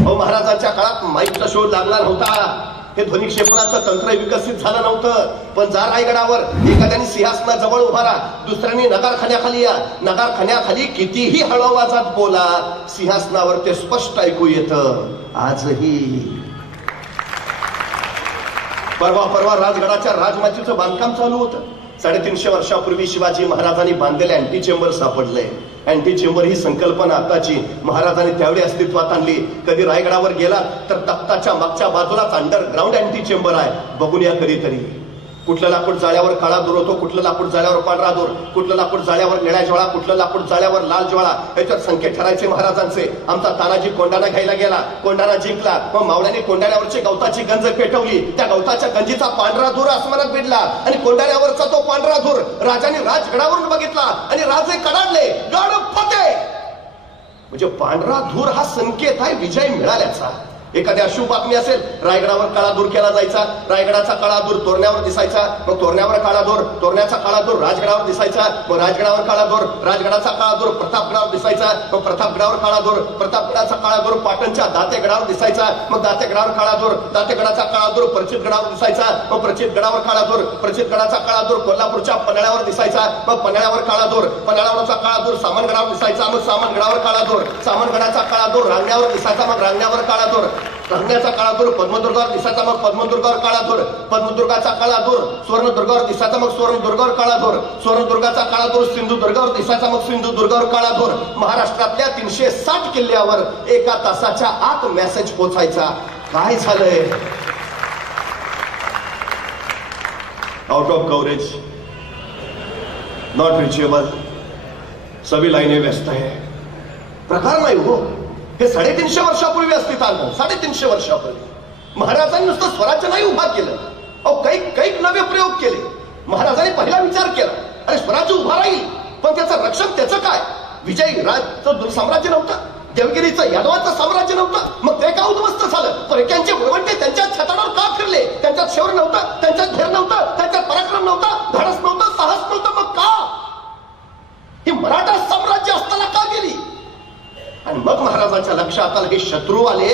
अहो महाराजांच्या काळात माईकचा शोध लागला नव्हता, हे ध्वनी क्षेपणाचं तंत्र विकसित झालं नव्हतं. पण जा रायगडावर एखाद्याने सिंहासनाजवळ उभा राहा, दुसऱ्याने नगारखान्याखाली या, नगारखान्याखाली कितीही हळू आवाजात बोला, सिंहासनावर ते स्पष्ट ऐकू येतं. आजही परवा राजगडाच्या राजमाचीचं बांधकाम चालू होतं. 350 वर्षापूर्वी शिवाजी महाराजांनी बांधलेले अँटी चेंबर सापडले. अँटी चेंबर ही संकल्पना आताची, महाराजांनी त्यावेळी अस्तित्वात आणली. कधी रायगडावर गेला तर तख्ताच्या मागच्या बाजूलाच अंडरग्राऊंड अँटी चेंबर आहे, बघून या कधीतरी. कुठलं लाकूड जाळ्यावर काळा दूर होतो, कुठलं लाकूड जाळ्यावर पांढरा दूर, कुठलं लाकूड जाळ्यावर निळ्या ज्वाळा, कुठलं लाकूड जाळ्यावर लाल ज्वाळा, याच्यात संकेत ठरायचे महाराजांचे. आमचा तानाजी कोंडाणा घ्यायला गेला, कोंडाणा जिंकला, मग मावळ्याने कोंडाण्यावरची गवताची गंज पेटवली, त्या गवताच्या गंजीचा पांढरा धूर आसमानात भिडला आणि कोंडाण्यावरचा तो पांढरा धूर राजाने राजगडावरून बघितला आणि राजे कडाडले, गड फते. म्हणजे पांढरा धूर हा संकेत आहे विजय मिळाल्याचा. एखाद्या अशुभ बातमी असेल, रायगडावर काळा दूर केला जायचा, रायगडाचा काळा दूर तोरण्यावर दिसायचा, मग तोरण्यावर काळा दूर, तोरण्याचा काळा दूर राजगडावर दिसायचा, मग राजगडावर काळा दूर, राजगडाचा काळा दूर प्रतापगडावर दिसायचा, मग प्रतापगडावर काळा दूर, प्रतापगडाचा काळा दूर पाटणच्या दातेगडावर दिसायचा, मग दातेगडावर काळा दूर, दातेगडाचा काळा दूर प्रचितगडावर दिसायचा, मग प्रचितगडावर काळा दूर, प्रचितगडाचा काळा दूर कोल्हापूरच्या पन्हाळ्यावर दिसायचा, मग पन्हाळ्यावर काळा दूर, पन्हाळ्यावरचा काळा दूर सामनगडावर दिसायचा, मग सामनगडावर काळा दूर, सामनगडाचा काळा दूर रांगण्यावर दिसायचा, मग रांगण्यावर काळा दूर, रांगण्याचा काळा दूर पद्मदुर्गावर दिसायचा, मग पद्मदुर्गावर काळा दूर, पद्मदुर्गाचा काळा दूर सुवर्णदुर्गावर दिसायचा, मग सुवर्णदुर्गावर काळा दूर, सुवर्णदुर्गाचा काळा दूर सिंधुदुर्गावर दिसायचा, मग सिंधुदुर्गावर काळा दूर. महाराष्ट्रातल्या 360 किल्ल्यावर एका तासाच्या आत मेसेज पोहोचायचा. काय झालंय? Out of coverage, not reachable, सभी लाईने व्यस्त आहे. प्रकार नाही हो. हे 350 वर्षापूर्वी अस्तित्वात आलं. 350 वर्षापूर्वी महाराजांनी नुसतं स्वराज्य नाही उभा केलं, अहो कैक नवे प्रयोग केले. महाराजांनी पहिला विचार केला, अरे स्वराज्य उभा राहील, पण त्याचं रक्षण त्याचं काय? विजयी राजचं साम्राज्य नव्हतं, देवगिरीचं यादवाचं साम्राज्य नव्हतं, मग ते का उद्ध्वस्त झालं? परक्यांचे वळवंटे त्यांच्या छताडावर का फिरले? त्यांच्यात शौर्य नव्हतं, त्यांच्यात धैर्य नव्हतं, त्यांच्यात पराक्रम नव्हता, धाडस नव्हतं, साहस नव्हतं, मग का ही मराठा साम्राज्य असताना का गेली? आणि मग महाराजांच्या लक्षात आलं, हे शत्रू आले,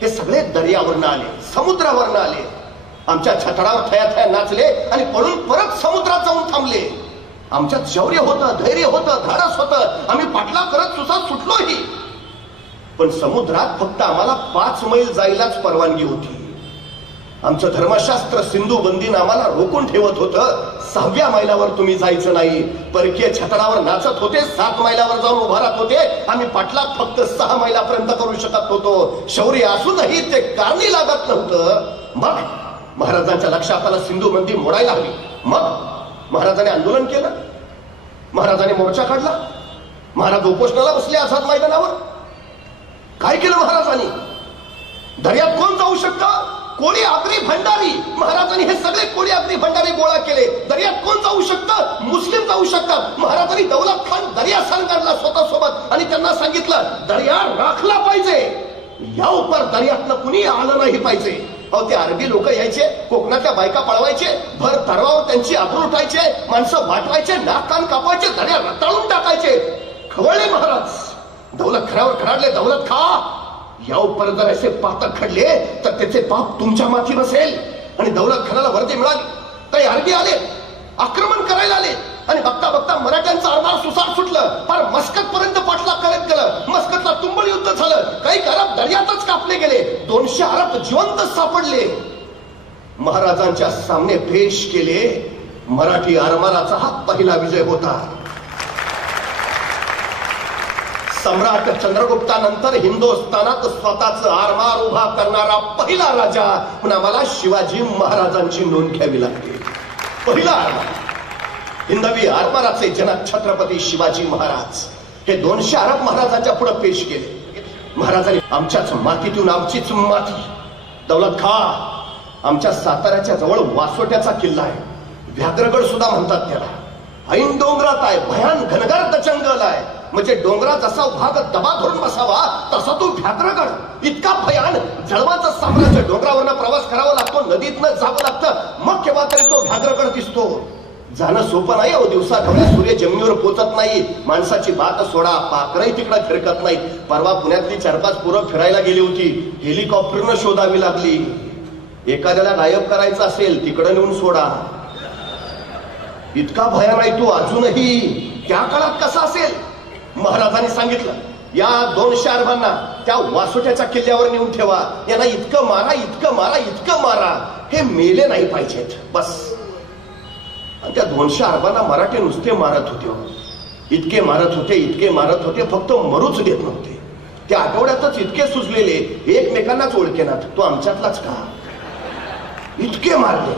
हे सगळे दर्यावरनं आले, समुद्रावरनं आले, आमच्या छतडावर थया नाचले आणि पळून परत समुद्रात जाऊन थांबले. आमच्यात शौर्य होतं, धैर्य होतं, धाडस होतं, आम्ही पाठला करत सुसाट सुटलोही, पण समुद्रात फक्त आम्हाला 5 मैल जायलाच परवानगी होती. आमचं धर्मशास्त्र सिंधू बंदीनं आम्हाला रोखून ठेवत होतं. 6व्या मैलावर तुम्ही जायचं नाही. परकीय छतडावर नाचत होते, 7 मैलावर जाऊन उभा राहत होते. आम्ही पाठलाग फक्त 6 मैलापर्यंत करू शकत होतो. शौर्य असूनही ते कारणी लागत नव्हतं. मग महाराजांच्या लक्षात आलं, सिंधू बंदी मोडायला हवी. मग महाराजांनी आंदोलन केलं, महाराजांनी मोर्चा काढला, महाराज उपोषणाला बसले आझाद मैदानावर. काय केलं महाराजांनी? दर्यात कोण जाऊ शकतं? कोळी आगरी भंडारी. महाराजांनी हे सगळे कोळी आगरी भंडारी गोळा केले. दर्यात कोण जाऊ शकतं? मुस्लिम जाऊ शकतात. महाराजांनी दौलत खान दर्या सांगाडला स्वतःसोबत आणि त्यांना सांगितलं, दर्या राखला पाहिजे, या उपर दर्यातनं कुणी आलं नाही पाहिजे. अहो, ते अरबी लोक यायचे, कोकणातल्या बायका पळवायचे, भर तर्वावर त्यांची आबरू उठायचे, माणसं वाटवायचे, नाक कान कापायचे, दर्या रताळून टाकायचे. खवळले महाराज, दौलत खानावर खराडले. दौलत खा, या उपर जर असे पातक घडले तर त्याचे पाप तुमच्या माथी बसेल. आणि दौलत खानाला वर्दी मिळाली, काही अरबी आले, आक्रमण करायला आले आणि बघता बघता मराठ्यांचं आरमार सुसाट सुटलं. फार मस्कत पर्यंत पाठलाग करत गेलं. मस्कतला तुंबळ युद्ध झालं. काही अरब दर्यातच कापले गेले. 200 अरब जिवंत सापडले. महाराजांच्या सामने पेश केले. मराठी आरमाराचा हा पहिला विजय होता. सम्राट चंद्रगुप्तानंतर हिंदुस्थानात स्वतःच आरमार उभा करणारा पहिला राजा म्हणून आम्हाला शिवाजी महाराजांची नोंद घ्यावी लागते. पहिला आरमार, हिंदवी आरमाराचे जनक छत्रपती शिवाजी महाराज हे 200 अरब महाराजांच्या पुढे पेश केले. महाराजांनी आमच्याच मातीतून आमचीच माती. दौलत खा, आमच्या साताऱ्याच्या जवळ वासोट्याचा किल्ला आहे, व्याघ्रगड सुद्धा म्हणतात त्याला. ऐन डोंगरात आहे, भयान घनगर्द जंगल आहे. म्हणजे डोंगरात जसा भाग दबा धरून बसावा तसा तो व्याघ्रगड इतका भयान. जळवाचं साम्राज्य. डोंगरावरनं प्रवास करावा लागतो, नदीतनं जावं लागतं, मग केव्हा तरी तो व्याघ्रगड दिसतो. जाणं सोपं नाही हो. दिवसा ढवळ्या सूर्य जमिनीवर पोचत नाही. माणसाची बात सोडा, पाखरही तिकडे फिरकत नाही. परवा पुण्यातली 4-5 पोरं फिरायला गेली होती. हेलिकॉप्टरनं शोधावी लागली. एखाद्याला गायब करायचं असेल तिकडं नेऊन सोडा. इतका भयान आहे तो अजूनही. त्या काळात कसा असेल? महाराजांनी सांगितलं या 200 अरबांना त्या वासोट्याच्या किल्ल्यावर नेऊन ठेवा. यांना इतकं मारा, इतकं मारा, इतकं मारा, हे मेले नाही पाहिजेत बस. आणि त्या 200 अरबांना मराठे नुसते मारत होते. इतके मारत होते, इतके मारत होते, फक्त मरूच देत नव्हते. त्या आठवड्यातच इतके सुजलेले एकमेकांनाच ओळखेनात. तो आमच्यातलाच का? इतके मारले.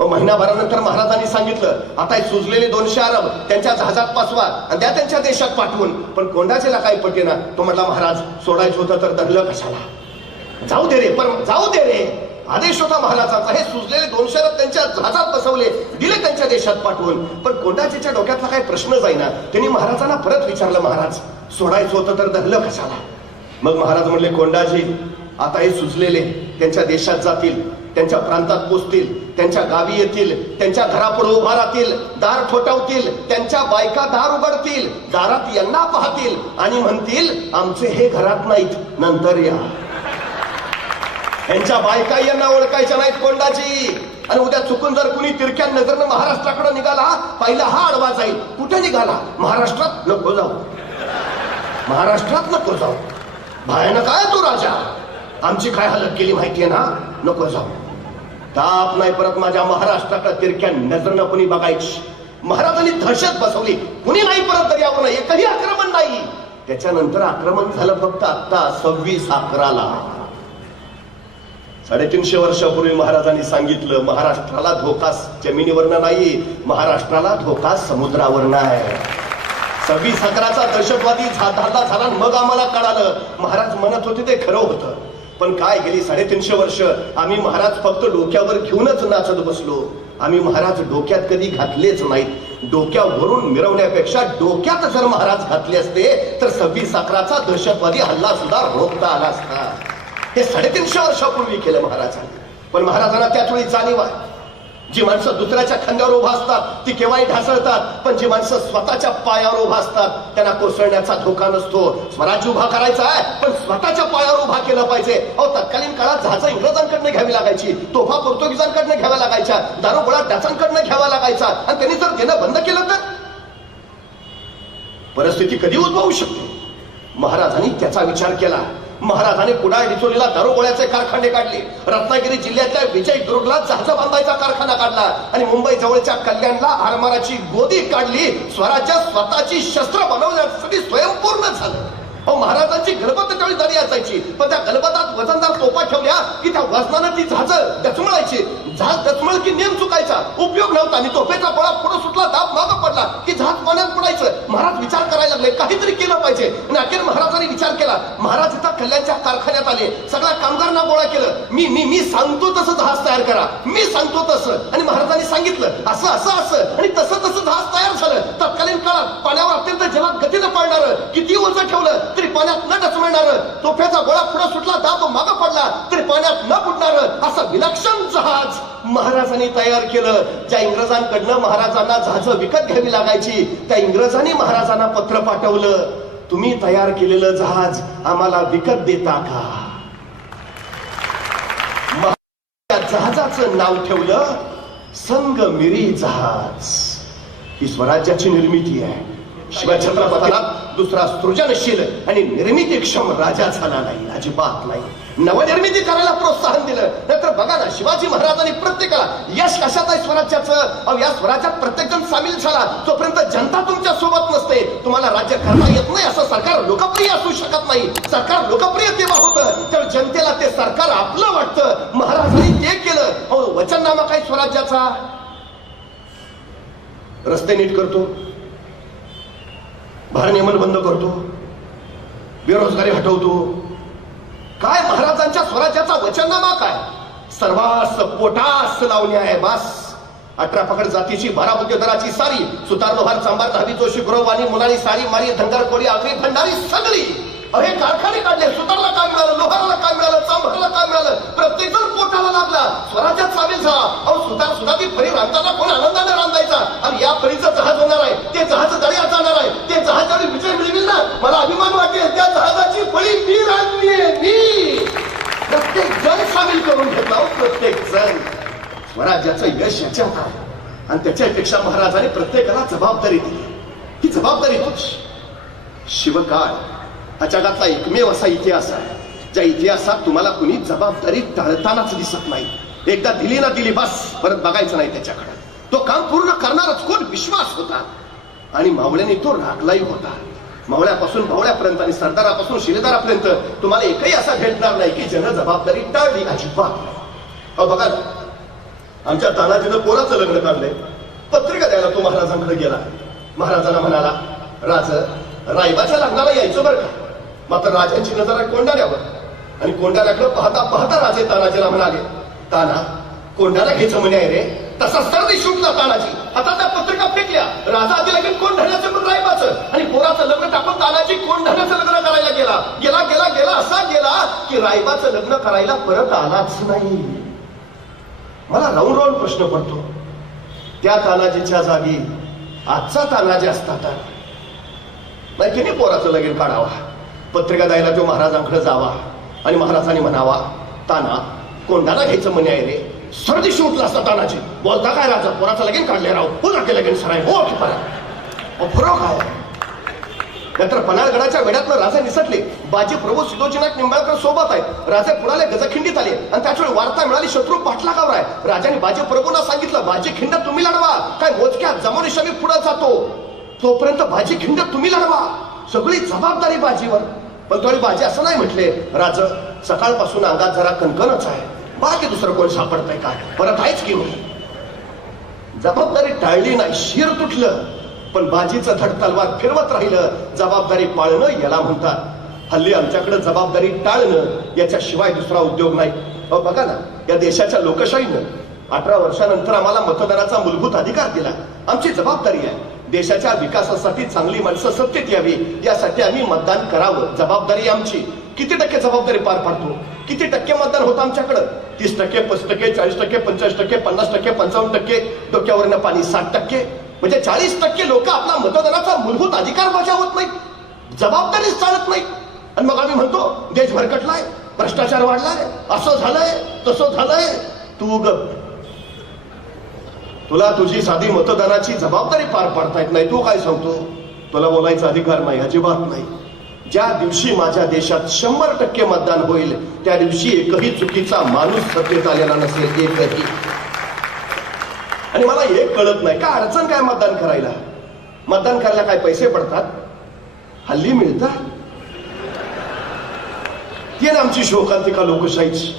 महिनाभरानंतर महाराजांनी सांगितलं आता हे सुजलेले 200 अरब त्यांच्या जहाजात पाचवा आणि त्या त्यांच्या देशात पाठवून. पण कोंडाचेला काही पटेना. तो म्हटला महाराज सोडायचं होतं तर धरलं कशाला? जाऊ दे रे, पण जाऊ दे रे. आदेश होता महाराजांचा. हे सुजलेले 200 अरब त्यांच्या जहाजात बसवले, दिले त्यांच्या देशात पाठवून. पण कोंडाचेच्या डोक्यातला काही प्रश्न जाईना. त्यांनी महाराजांना परत विचारलं महाराज सोडायचं होतं तर धरलं कशाला? मग महाराज म्हणले कोंडाजी आता हे सुजलेले त्यांच्या देशात जातील, त्यांच्या प्रांतात पोचतील, त्यांच्या गावी येतील, त्यांच्या घरापुढे उभा राहतील, दार ठोठावतील, त्यांच्या बायका दार उघडतील, दारात यांना पाहतील आणि म्हणतील आमचे हे घरात नाहीत, नंतर या. यांच्या बायका यांना ओळखायच्या नाहीत कोंडाजी. आणि उद्या चुकून जर कुणी तिरक्या नजरनं महाराष्ट्राकडे निघाला, पहिला हा आडवा जाईल. कुठे निघाला? महाराष्ट्रात नको जाऊ, महाराष्ट्रात नको जाऊ. भयानक आहे तो राजा. आमची काय हालत केली माहितीये ना, नको जाऊ. ताप नाही परत माझ्या महाराष्ट्राकडे तिरक्या नजरनं कुणी बघायची. महाराजांनी दहशत बसवली. कुणी नाही परत दर्यावर, एकही आक्रमण नाही. त्याच्यानंतर आक्रमण झालं फक्त आता 26/11ला. 350 वर्षापूर्वी महाराजांनी सांगितलं महाराष्ट्राला धोका जमिनीवरनं नाही, महाराष्ट्राला धोका समुद्रावरनं आहे. 26/11चा दहशतवादी हल्ला झाला. मग आम्हाला कळालं महाराज म्हणत होते ते खरं होतं. पण काय गेली 350 वर्ष आम्ही महाराज फक्त डोक्यावर घेऊनच नाचत बसलो. आम्ही महाराज डोक्यात कधी घातलेच नाहीत. डोक्यावरून मिरवण्यापेक्षा डोक्यात जर महाराज घातले असते तर 26/11चा दहशतवादी हल्ला सुद्धा रोखता आला असता. हे 350 वर्षापूर्वी केलं महाराजांनी. पण महाराजांना त्यावेळी जाणीव आहे जी माणसं दुसऱ्याच्या खांद्यावर उभा असतात ती केव्हाही ढासळतात, पण जी माणसं स्वतःच्या पायावर उभा असतात त्यांना कोसळण्याचा धोका नसतो. स्वराज्य उभा करायचा आहे पण स्वतःच्या पायावर उभा केलं पाहिजे. अहो तत्कालीन काळात जहाजं इंग्रजांकडनं घ्यावी लागायची, तोफा पोर्तुगीजांकडनं घ्याव्या लागायच्या, दारूगोळा डचांकडनं घ्यावा लागायचा. आणि त्यांनी जर देणं बंद केलं तर परिस्थिती कधी उद्भवू शकते. महाराजांनी त्याचा विचार केला. महाराजांनी कुडाळ डिचोलीला दारूगोळ्याचे कारखाने काढले. रत्नागिरी जिल्ह्यातल्या विजयदुर्गला जहाज बांधायचा कारखाना काढला आणि मुंबई जवळच्या कल्याणला आरमाराची गोदी काढली. स्वराज्यात स्वतःची शस्त्र बनवण्यासाठी स्वयंपूर्ण झालं. अहो महाराजांची गलबत त्यावेळी दरी असायची, पण त्या गलबतात वजनदार तोफा ठेवल्या की त्या वजनानं ती जहाज दचमळायची. जहाज दचमळ की नेम चुकायचा, उपयोग नव्हता. आणि तोफेचा गोळा पुढे सुटला, दाब मागं पडला की जहाज पाण्यात पडायचं. महाराज विचार करायला लागले काहीतरी केलं पाहिजे. आणि अखेर महाराजांनी विचार केला. महाराज इथं कल्याणच्या कारखान्यात आले, सगळ्या कामगारांना गोळा केलं. मी सांगतो तसं जहाज तयार करा, मी सांगतो तसं. आणि महाराजांनी सांगितलं असं असं असं आणि तसं तसं जहाज तयार झालं. तत्कालीन काळात पाण्यावर अत्यंत जलद गतीनं पडणार, किती ओझं ठेवलं तरी पाण्यात न डचमळणार, तोफ्याचा गोळा पुढे सुटला, दाब मागं पडला तरी पाण्यात न बुडणार, असं विलक्षण जहाज महाराजांनी तयार केलं. ज्या इंग्रजांकडनं महाराजांना जहाज विकत घ्यावी लागायची त्या इंग्रजांनी महाराजांना पत्र पाठवलं, तुम्ही तयार केलेलं जहाज आम्हाला विकत देता का? जहाजाचं नाव ठेवलं संगमिरी जहाज. ही स्वराज्याची निर्मिती आहे. शिवाय छत्रपतीला दुसरा सृजनशील आणि निर्मितीक्षम राजा झाला नाही, अजिबात नाही. नवनिर्मिती करायला प्रोत्साहन दिलं. नंतर बघा ना शिवाजी महाराजांनी प्रत्येकाला यश कशात आहे स्वराज्याचं. या स्वराज्यात प्रत्येक जण सामील झाला. जोपर्यंत जनता तुमच्या सोबत नसते तुम्हाला राज्य करता येत नाही. असं सरकार लोकप्रिय असू शकत नाही. सरकार लोकप्रिय तेव्हा होतं तर जनतेला ते सरकार आपलं वाटतं. महाराजांनी ते केलं. वचननामा काय स्वराज्याचा? रस्ते नीट करतो, भारनियमन बंद करतो, बेरोजगारी हटवतो. काय महाराजांच्या स्वराज्याचा वचननामा काय? सर्वांस पोटास लावणे आहे बास. 18 पकड जातीची 12 बुद्धिधराची सारी, सुतार लोहार चांबार दहावी जोशी गुरववाणी मुलानी सारी मारी धनगर कोळी आगरी भंडारी सगळी. हे कारखाने काढले. सुतारला काय मिळालं, लोहाराला काय मिळालं, चांभारला काय मिळालं? प्रत्येक जण पोटाला लागला, स्वराज्यात सामील झाला. सुतार सुद्धा ती फरी रांधताना कोण आनंदाने रांधायचा, प्रत्येक जण स्वराज्याचं यश याच्यात आहे आणि त्याच्यापेक्षा महाराजांनी प्रत्येकाला जबाबदारी दिली. ही जबाबदारी तुझी. शिवकाळ हा जगातला एकमेव असा इतिहास आहे ज्या इतिहासात तुम्हाला कुणी जबाबदारी टाळतानाच दिसत नाही. एकदा दिली ना दिली बस, परत बघायचं नाही त्याच्याकडे. तो काम पूर्ण करणारच कोण विश्वास होता. आणि मावळ्याने तो राखलाही होता. मावळ्यापासून भावळ्यापर्यंत आणि सरदारापासून शिलेदारापर्यंत तुम्हाला एकही असा भेटणार नाही की ज्यानं जबाबदारी टाळली. अजिबात. अहो बघा ना, आमच्या तानाजीनं पोराचं लग्न काढलंय. पत्रिका द्यायला तो महाराजांकडे गेला. महाराजांना म्हणाला, राज रायबाच्या लग्नाला यायचं बरं का. मात्र राजांची नजर आहे कोंढाण्यावर आणि कोंढाण्याकडे पाहता पाहता राजे तानाजीला म्हणाले, ताना कोंढाणा घ्यायचं म्हणे आहे रे. तसा सर्दी सुटला तानाजी. आता त्या पत्रिका फेकल्या. राजा आधी लगेच कोंढाण्याचं पण रायबाचं आणि पोराचं लग्न टाकून तानाजी कोंढाण्याचं लग्न करायला गेला. गेला गेला गेला असा गेला की रायबाचं लग्न करायला परत आलाच नाही. मला राऊंड राऊंड प्रश्न पडतो, त्या तानाजीच्या जागी आजचा तानाजी असता तर नाही तिने पोराचं लगीन काढावा. पत्रिका द्यायला तो महाराजांकडे जावा आणि महाराजांनी म्हणावा, ताना कोंढाणा घ्यायचं म्हणे आहे रे. सर्दी सुटला असता तानाजी. बोलता काय राजा, पोराचं लगीन काढले राव. पुन्हा ते लगीन सराय हो की परत फरक आहे. नंतर पन्हाळगडाच्या वेड्यातनं राजा निसटले. बाजी प्रभू सिद्धोजीनाथ निंबाळकर सोबत आहेत. राजे पुण्याला गजखिंडीत आले आणि त्याच वेळी वार्ता मिळाली शत्रू पाठलागावर आहे. राजाने बाजी प्रभूंना सांगितलं, बाजी खिंड तुम्ही लढवा. काय मोजक्या जमोनिशा मी पुढे जातो, तोपर्यंत बाजी खिंड तुम्ही लढवा. सगळी जबाबदारी बाजीवर. पण थोडी बाजी असं नाही म्हटले, राज सकाळपासून अंगात जरा कणकणच आहे. बाकी दुसरं कोण सापडतंय काय, परत आहेच की नाही. जबाबदारी टाळली नाही, शिर तुटलं. पण बाजीचं धड तलवार फिरवत राहिलं. जबाबदारी पाळणं याला म्हणतात. हल्ली आमच्याकडे जबाबदारी टाळणं याच्याशिवाय दुसरा उद्योग नाही. बघा ना, या देशाच्या लोकशाहीनं 18 वर्षानंतर आम्हाला मतदानाचा मूलभूत अधिकार दिला. आमची जबाबदारी आहे देशाच्या विकासासाठी चांगली माणसं सत्तेत यावी यासाठी आम्ही मतदान करावं. जबाबदारी आमची. किती टक्के जबाबदारी पार पाडतो? किती टक्के मतदान होतं आमच्याकडं? 30%, 35%, 40%, 45%, 50%, 55%. डोक्यावरनं पाणी 60%. म्हणजे 40% लोक आपला मतदानाचा मूलभूत अधिकार बजावत नाही. जबाबदारीच चालत नाही. आणि मग आम्ही म्हणतो देश भरकटलाय, भ्रष्टाचार वाढलाय, असं झालंय तसं झालंय. तू गप. तुला तुझी साधी मतदानाची जबाबदारी पार पाडता येत नाही. तू काय सांगतो? तुला बोलायचा अधिकार नाही, अजिबात नाही. ज्या दिवशी माझ्या देशात 100% मतदान होईल त्या दिवशी एकही चुकीचा माणूस सत्तेत आलेला नसेल, एकही. आणि मला एक कळत नाही, काय अडचण काय मतदान करायला? मतदान करायला काय पैसे पडतात? हल्ली मिळतात. ती आमची शोकांतिका लोकशाहीची.